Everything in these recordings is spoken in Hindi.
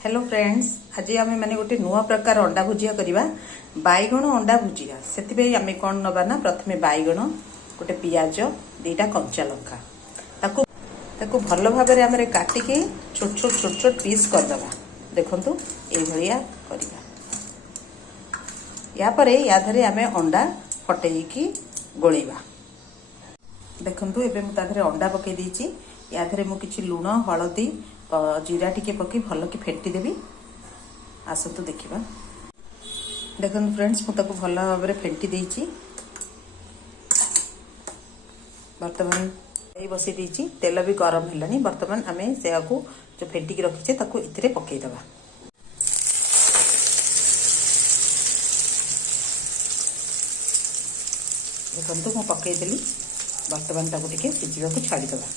हेलो फ्रेंड्स, आज आम मैंने गोटे नुआ प्रकार अंडा भुजिया करवा बैगण अंडा भुजिया से आम कौन नवा ना प्रथमे बैगण गोटे पियाज दीटा कंचा लंका ताकू भल भाव में काटिकी छोट छोट छोट छोट पीस करदे। देखु ये करवा यापर यादे आम अंडा फटेकी गोलेवा। देखु एबे मुझे अंडा पकई देती यादे मुझे लुण हलदी जीरा टिके पकई भल कि फेटी देवी। आसतु देखा। देखो फ्रेंड्स मुझे भल भाव में फेंटी देती। बर्तमान ये बसई देती तेल भी गरम है। बर्तमान आम से जो फेंटिकी रखीचे इतने पकईदबा। देखो मु पकईदेली। बर्तमान ताको टिके सिझा को छाड़ीदबा।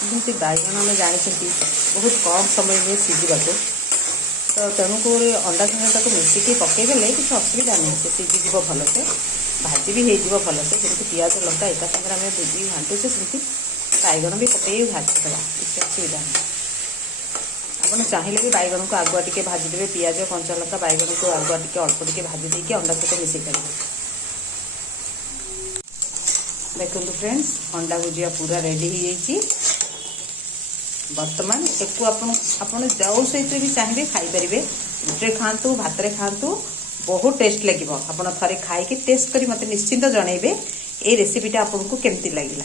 जमी बैगण आम जानते बहुत कम समय में सीझा तो तेणुक अंडा संगे मिसिकी पकईदे किसी असुविधा नहीं। से सीझीज भलसे भाजी भी हो भलसे जमी पियाज लंका एका सागर आम भुजी घाटुचे सेमती बैगण भी पकई भाजीदे किसी असुविधा नहीं। आपड़ चाहिए भी बैगण को आगुआ टिके भाजीदेवे पियाज कंचा लंका बैगण को आगुआ टिके अल्प टिके भाजी देकी अंडा सहित मिसई पारे। देखो फ्रेंड्स अंडा भुजिया पूरा रेडी हो जाइए। बर्तमान एक आपन जो सहित भी चाहिए खाईपर रुटे खातु भात खातु बहुत टेस्ट लगे। आप थे खाई टेस्ट कर मत निश्चिंत जनइबे ये रेसिपीटा आपको केमती लगिला।